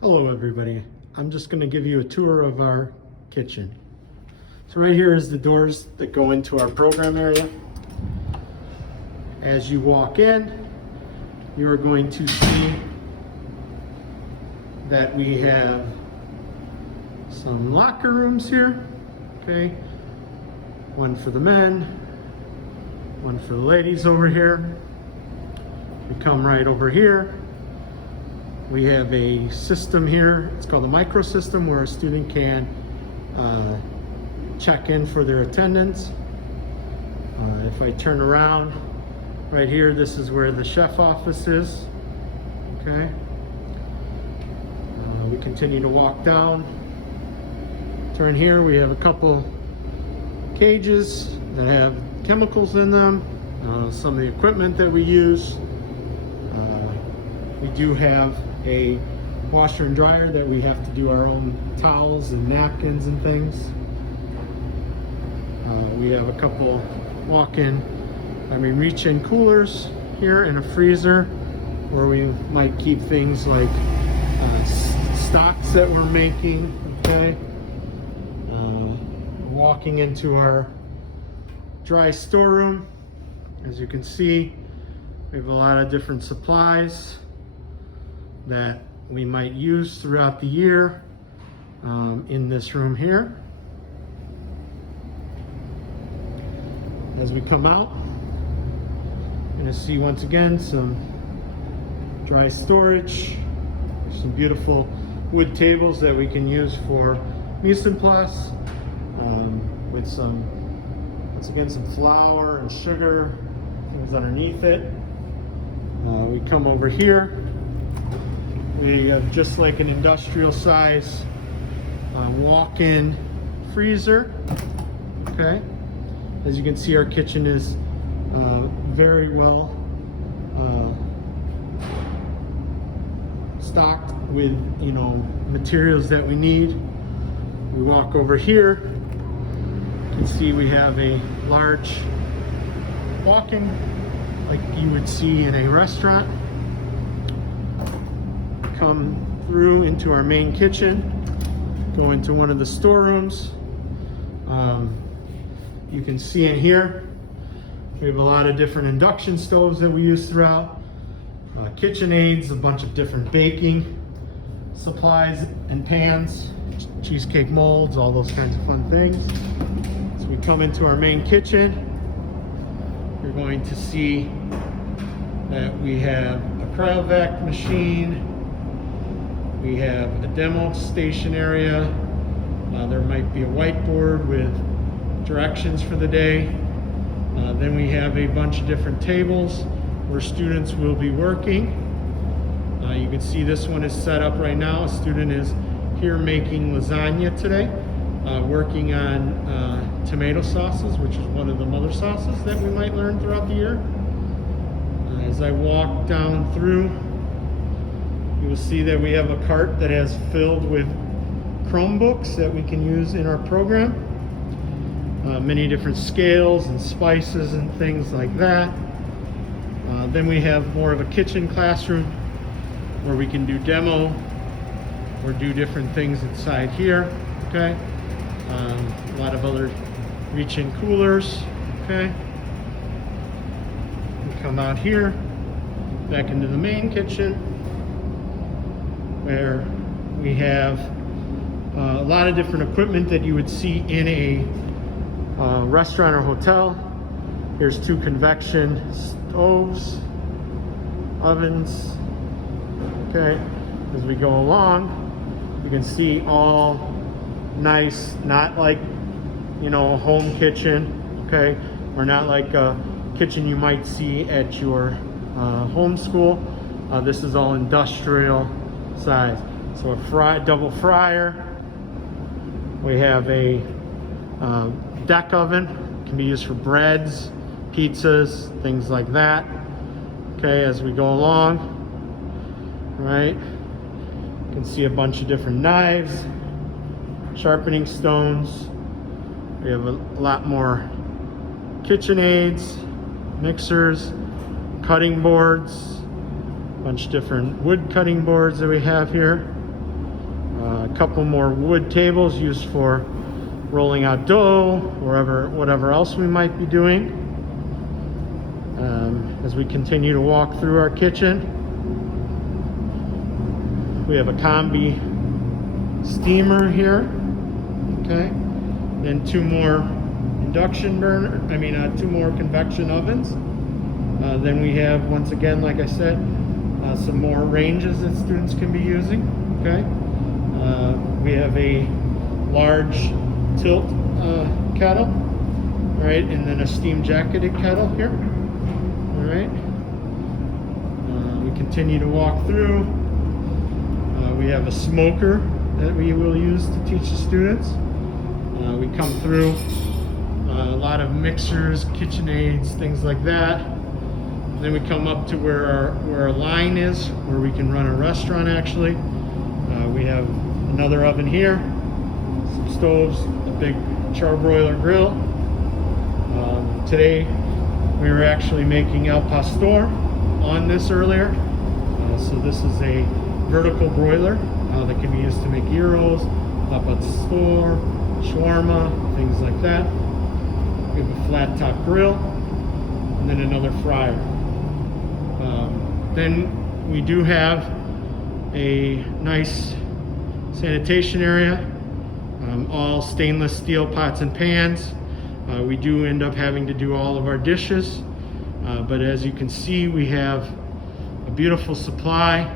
Hello everybody. I'm just going to give you a tour of our kitchen. So right here is the doors that go into our program area. As you walk in, you're going to see that we have some locker rooms here. Okay, one for the men, one for the ladies over here. We come right over here. We have a system here, it's called a micro system, where a student can check in for their attendance. If I turn around, right here, this is where the chef office is. Okay. We continue to walk down. Turn here, we have a couple cages that have chemicals in them, some of the equipment that we use. We do have a washer and dryer that we have to do our own towels and napkins and things. We have a couple reach-in coolers here and a freezer where we might keep things like stocks that we're making. Okay. Walking into our dry storeroom, as you can see, we have a lot of different supplies that we might use throughout the year in this room here. As we come out, you're going to see once again some dry storage. There's some beautiful wood tables that we can use for mise en place, with some, once again, some flour and sugar, things underneath it. We come over here. We have just like an industrial size walk-in freezer. Okay. As you can see, our kitchen is very well stocked with, materials that we need. We walk over here. You can see we have a large walk-in like you would see in a restaurant. Come through into our main kitchen, go into one of the storerooms. You can see in here we have a lot of different induction stoves that we use throughout, kitchen aids, a bunch of different baking supplies and pans, cheesecake molds, all those kinds of fun things. So we come into our main kitchen. You're going to see that we have a cryovac machine. We have a demo station area. There might be a whiteboard with directions for the day. Then we have a bunch of different tables where students will be working. You can see this one is set up right now. A student is here making lasagna today, working on tomato sauces, which is one of the mother sauces that we might learn throughout the year. As I walk down through, you will see that we have a cart that has filled with Chromebooks that we can use in our program. Many different scales and spices and things like that. Then we have more of a kitchen classroom where we can do demo or do different things inside here. Okay. A lot of other reach-in coolers. Okay. We come out here, back into the main kitchen, where we have a lot of different equipment that you would see in a restaurant or hotel. Here's two convection stoves, ovens. Okay, as we go along, you can see all nice, not like, a home kitchen, okay, or not like a kitchen you might see at your home school. This is all industrial size. So a double fryer. We have a deck oven, can be used for breads, pizzas, things like that. Okay, as we go along, right, you can see a bunch of different knives, sharpening stones. We have a lot more kitchen aids, mixers, cutting boards, a bunch of different wood cutting boards that we have here. couple more wood tables used for rolling out dough, whatever else we might be doing. As we continue to walk through our kitchen, we have a combi steamer here, okay, then two more two more convection ovens. Then we have, once again, like I said, some more ranges that students can be using, okay. We have a large tilt kettle, right, and then a steam jacketed kettle here, all right. We continue to walk through. We have a smoker that we will use to teach the students. We come through a lot of mixers, KitchenAids, things like that. Then we come up to where our line is, where we can run a restaurant actually. We have another oven here, some stoves, a big charbroiler grill. Today we were actually making al pastor on this earlier. So this is a vertical broiler that can be used to make gyros, al pastor, shawarma, things like that. We have a flat top grill, and then another fryer. Then we do have a nice sanitation area, all stainless steel pots and pans. We do end up having to do all of our dishes, but as you can see, we have a beautiful supply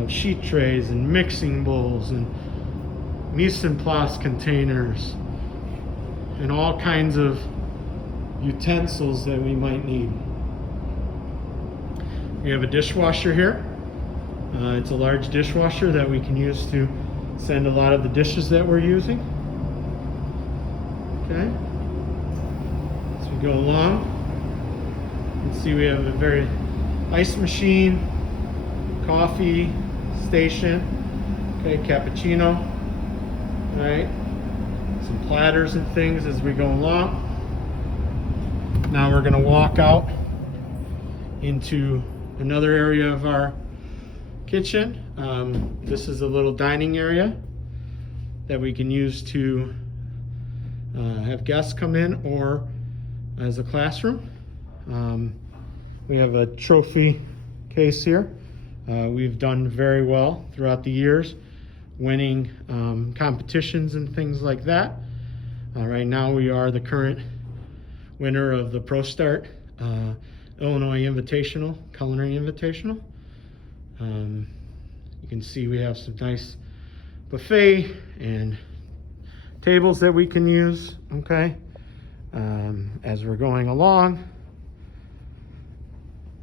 of sheet trays and mixing bowls and mise en place containers and all kinds of utensils that we might need. We have a dishwasher here. It's a large dishwasher that we can use to send a lot of the dishes that we're using. Okay. As we go along, you can see we have a very ice machine, coffee station, okay, cappuccino, all right, some platters and things as we go along. Now we're going to walk out into another area of our kitchen. This is a little dining area that we can use to have guests come in or as a classroom. We have a trophy case here. We've done very well throughout the years, winning competitions and things like that. Right now we are the current winner of the Pro Start Illinois Invitational, Culinary Invitational. You can see we have some nice buffet and tables that we can use, okay, as we're going along.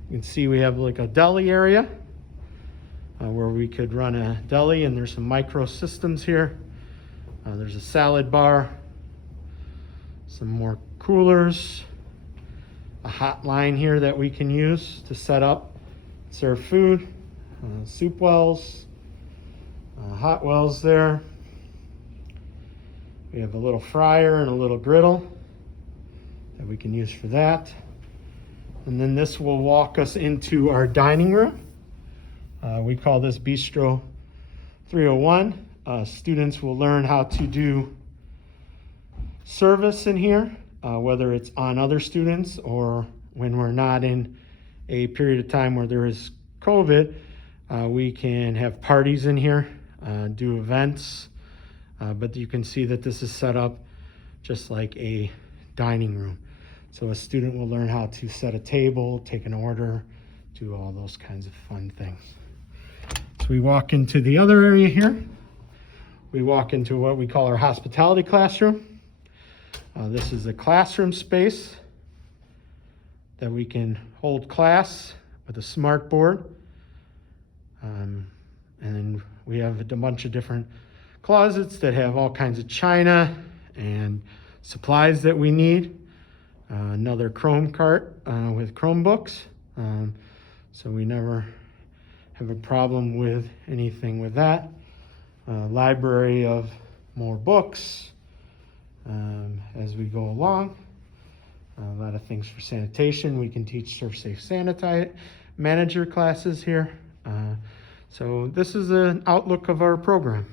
You can see we have like a deli area where we could run a deli, and there's some micro systems here. There's a salad bar, some more coolers, a hot line here that we can use to set up, serve food, soup wells, hot wells there. We have a little fryer and a little griddle that we can use for that. And then this will walk us into our dining room. We call this Bistro 301. Students will learn how to do service in here, whether it's on other students or when we're not in a period of time where there is COVID. We can have parties in here, do events, but you can see that this is set up just like a dining room. So a student will learn how to set a table, take an order, do all those kinds of fun things. So we walk into the other area here. We walk into what we call our hospitality classroom. This is a classroom space that we can hold class with a smart board. And then we have a bunch of different closets that have all kinds of china and supplies that we need. Another Chrome cart with Chromebooks. So we never have a problem with anything with that. Library of more books as we go along. A lot of things for sanitation. We can teach Surf Safe Sanitize Manager classes here. So this is an outlook of our program.